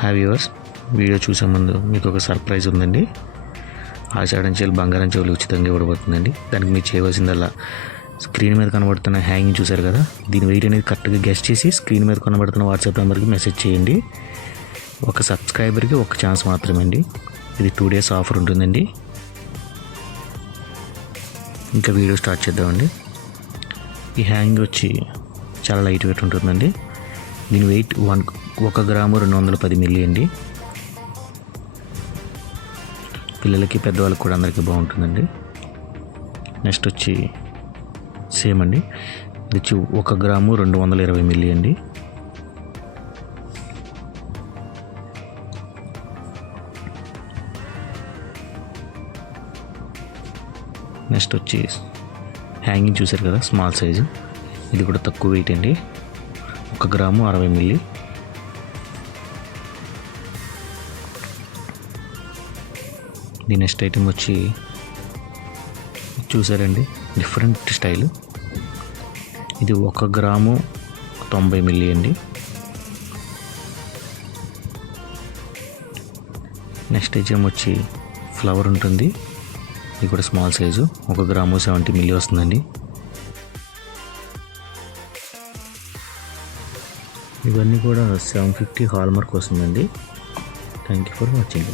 Hi viewers, video చూసే ముందు మీకు ఒక సర్ప్రైజ్ ఉందండి. ఆషాఢం చెవులు బంగారం చెవులు ఉచితంగా ఇవ్వబడుతుందండి. దానికి మీరు చేయవలసిందల్లా స్క్రీన్ మీద కనబడుతున్న హ్యాంగింగ్ చూశారు కదా, దీని వెయిట్ అనేది కరెక్ట్గా గెస్ట్ చేసి స్క్రీన్ మీద కనబడుతున్న వాట్సాప్ నెంబర్కి మెసేజ్ చేయండి. ఒక సబ్స్క్రైబర్కి ఒక ఛాన్స్ మాత్రమే అండి. ఇది 2 days ఆఫర్ ఉంటుందండి. ఇంకా వీడియో స్టార్ట్ చేద్దామండి. ఈ హ్యాంగింగ్ వచ్చి చాలా లైట్ వెయిట్ ఉంటుందండి. దీని వెయిట్ 1 గ్రాము 210 మిల్లీ అండి. పిల్లలకి పెద్దవాళ్ళకి కూడా అందరికీ బాగుంటుందండి. నెక్స్ట్ వచ్చి సేమ్ అండి, ఇది వచ్చి 1 గ్రాము 220 మిల్లీ అండి. నెక్స్ట్ వచ్చి హ్యాంగింగ్ చూసారు కదా, స్మాల్ సైజు, ఇది కూడా తక్కువ వెయిట్ అండి, 1 gram 60 milli. The next item వచ్చి చూసారండి, డిఫరెంట్ స్టైల్, ఇది 1 గ్రాము 90 మిల్లీ అండి. నెక్స్ట్ ఐటెం వచ్చి ఫ్లవర్ ఉంటుంది, ఇది కూడా స్మాల్ సైజు, 1 గ్రాము 70 మిల్లీ వస్తుందండి. ఇవన్నీ కూడా 750 హాల్ మార్క్ వస్తుందండి. Thank you for watching.